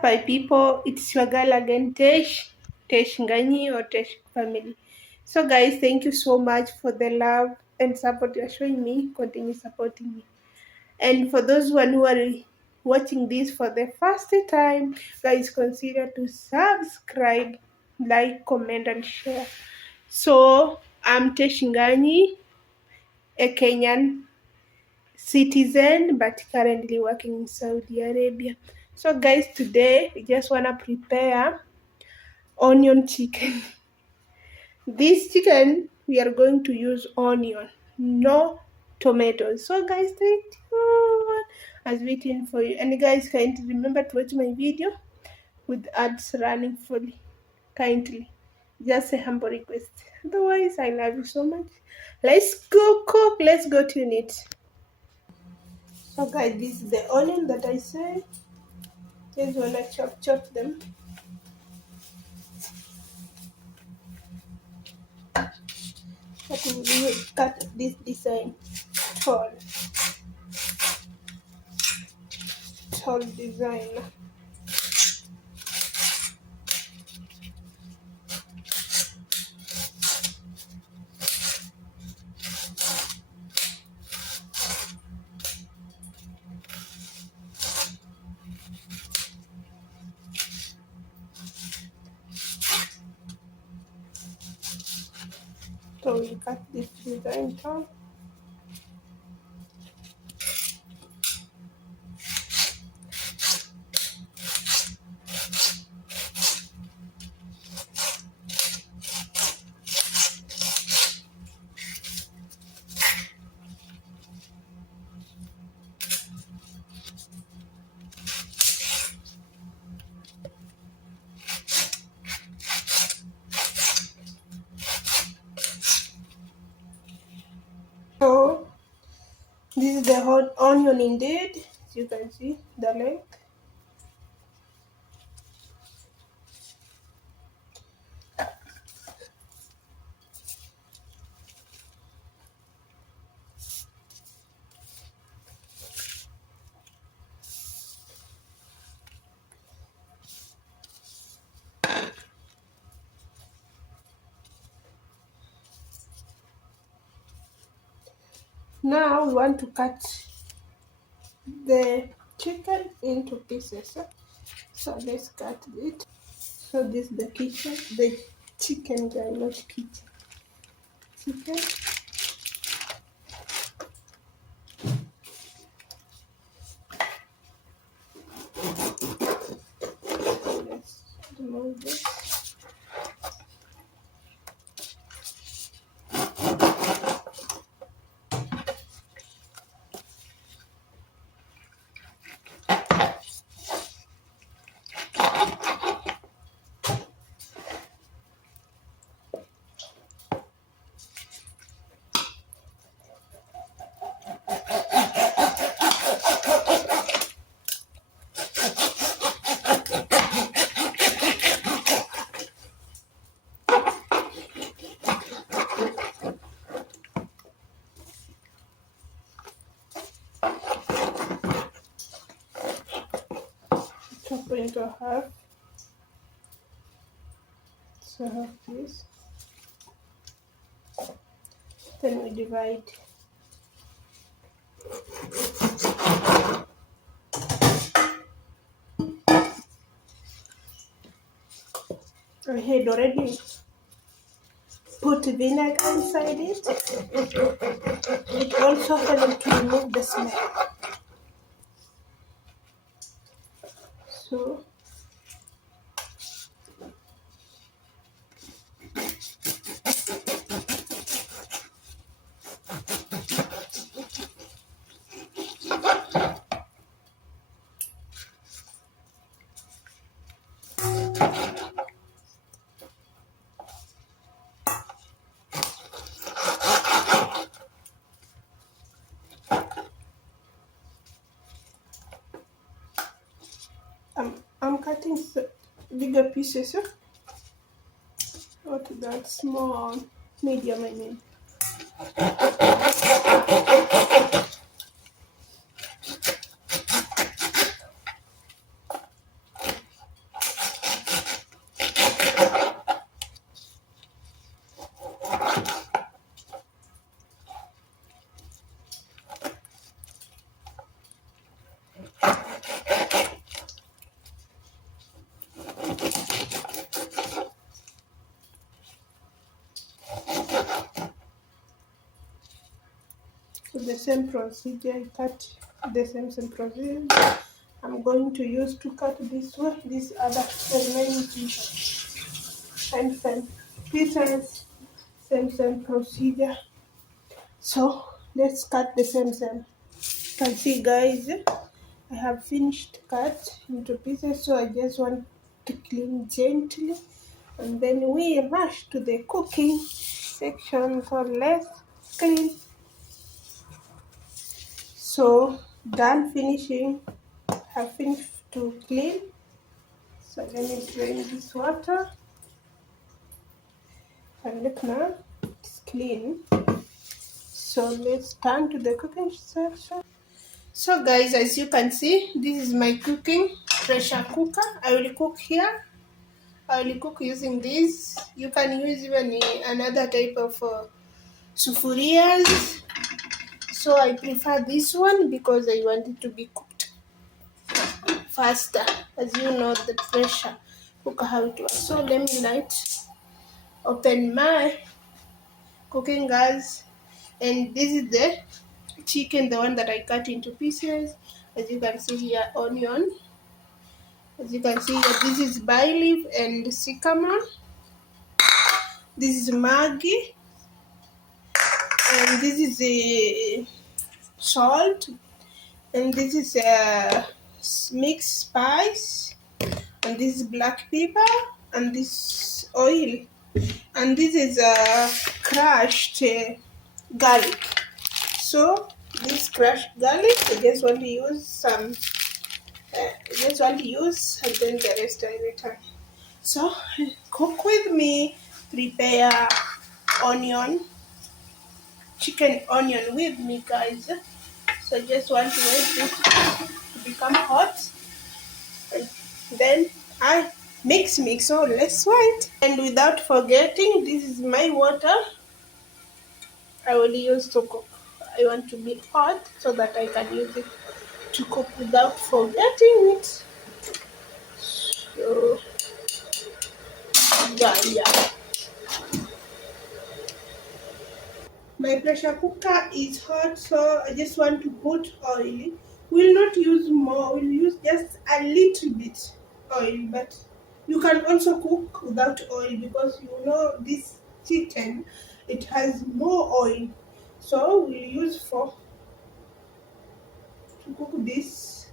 up, my people? It's your girl again, Tesh Ngani or Tesh family. So, guys, thank you so much for the love and support you're showing me. Continue supporting me. And for those who are watching this for the first time, guys, consider to subscribe, like, comment, and share. So, I'm Tesh Ngani, a Kenyan citizen but currently working in Saudi Arabia. So guys, today we just wanna prepare onion chicken. This chicken we are going to use onion, no tomatoes. So guys, stay tuned as waiting for you. And guys, kindly remember to watch my video with ads running fully. Kindly. Just a humble request. Otherwise, I love you so much. Let's go cook. Let's go tune it. So guys, this is the onion that I said. Just wanna chop them. But we will cut this design tall design. So we cut this design tall. So this is the whole onion indeed. As you can see the length. Now we want to cut the chicken into pieces. So let's cut it. So this is the chicken guy, not kitchen. Chicken. Let's remove this. Chop into half. So half this. Then we divide. I had already put vinegar inside it. It also helps to remove the smell. So I'm cutting bigger pieces, not that small, medium I mean. the same procedure. I cut the same procedure. I'm going to use to cut this one, this other remaining pieces. Same pieces, same procedure. So let's cut the same. You can see, guys, I have finished cut into pieces. So I just want to clean gently, and then we rush to the cooking section. So let's clean. So done finishing. Have finished to clean. So let me drain this water, and look now, it's clean. So let's turn to the cooking section. So guys, as you can see, this is my cooking pressure cooker. I will cook here. I will cook using this. You can use even another type of sufurias. So I prefer this one because I want it to be cooked faster. As you know, the pressure cooker how it works. So let me open my cooking gas, and this is the chicken, the one that I cut into pieces. As you can see here, onion. As you can see here, this is bay leaf and sycamore. This is Maggi, and this is a salt, and this is a mixed spice, and this is black pepper, and this oil, and this is a crushed garlic. So this crushed garlic, I just want to use some. And then the rest I return. So cook with me. Prepare onion, chicken onion with me, guys. So just want to wait this to become hot, and then I mix. So let's wait. And without forgetting, this is my water I will use to cook. I want to be hot so that I can use it to cook without forgetting it. So yeah. My pressure cooker is hot, so I just want to put oil. We'll not use more, we'll use just a little bit oil, but you can also cook without oil because you know this chicken, it has more oil. So we'll use to cook this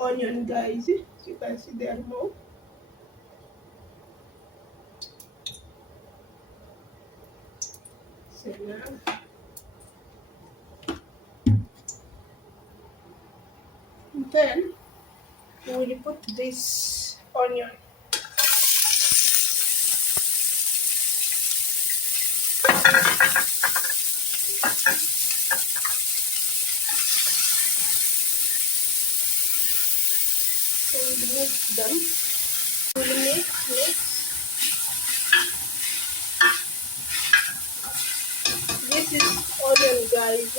onion, guys. So you can see there are more. So now, then we will put this onion. So we'll mix them. We'll mix. This is onion, guys.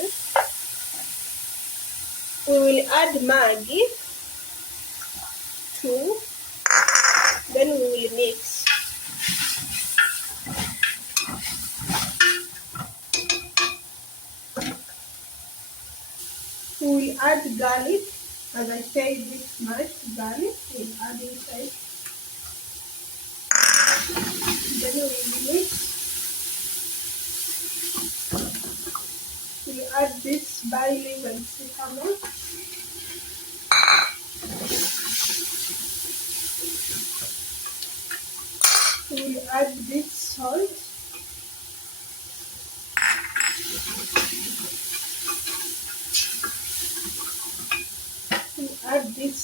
We will add Maggi too. Then we will mix. We will add garlic. As I said, this much garlic we'll add inside. Then we will mix. We'll add this bay leaf and sycamore. We will add this salt. We'll add this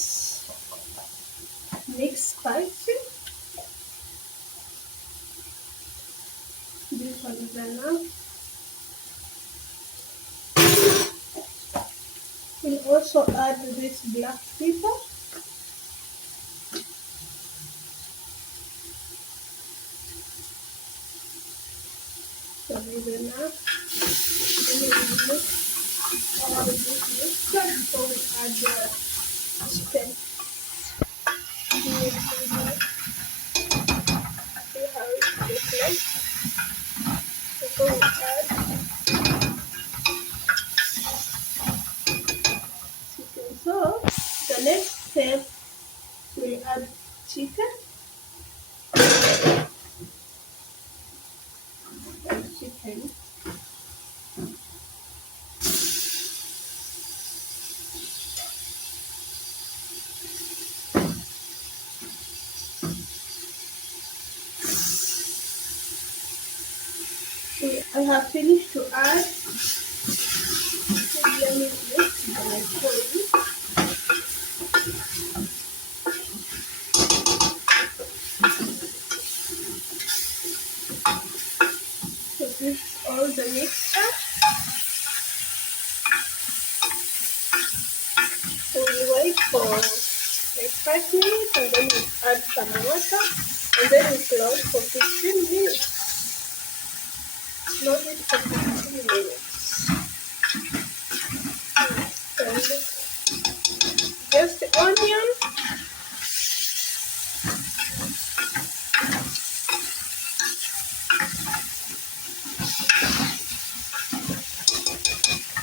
mixed spicy. This one is enough. We'll also add this black pepper. So this is enough. Then we will mix all this mixture before we add the chicken. See how it looks like. Before we add we'll add chicken. Chicken. I have finished to add. Let me mix the microwave. So this is all the mixture. So we wait for like 5 minutes and then we add some water and then we close for 15 minutes. Close it for 15 minutes. And just the onion.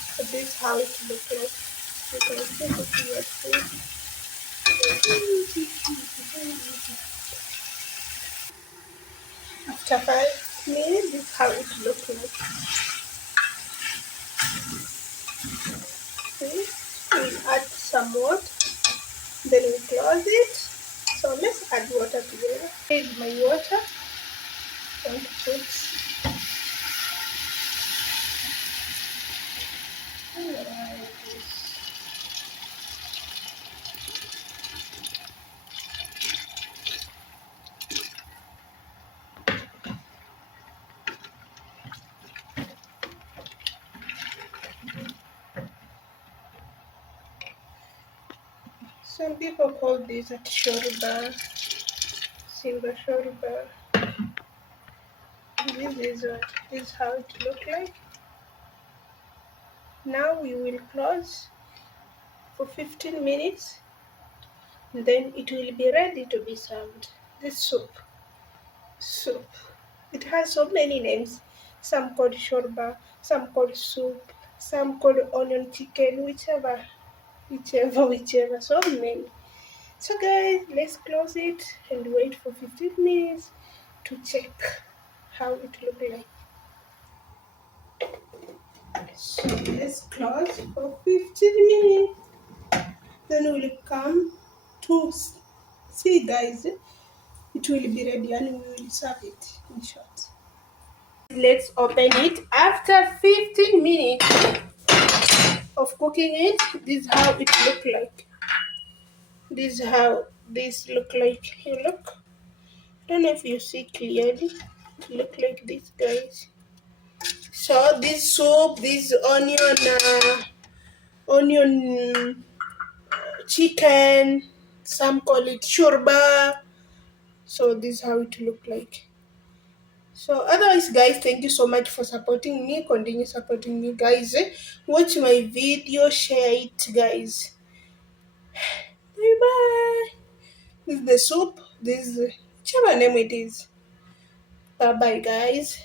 So this is how it looks like. You can see the your food. After 5 minutes, this is how it looks like. See? We add some water, then we close it. So let's add water together. Here's my water. And put some people call this a shorba, silver shorba. This is how it looks like. Now we will close for 15 minutes. Then it will be ready to be served. This soup. It has so many names. Some called shorba, some called soup, some called onion chicken, whichever. So many. So guys, let's close it and wait for 15 minutes to check how it look like. So let's close for 15 minutes. Then we'll come to see guys. It will be ready and we will serve it in short. Let's open it. After 15 minutes of cooking it, this is how it look like. This is how this look like. You look. I don't know if you see clearly. It look like this, guys. So this soup, this onion chicken, some call it shorba. So this is how it look like. So otherwise guys, thank you so much for supporting me. Continue supporting me guys. Watch my video, share it guys. Bye bye. This is the soup. This is whichever name it is. Bye bye guys.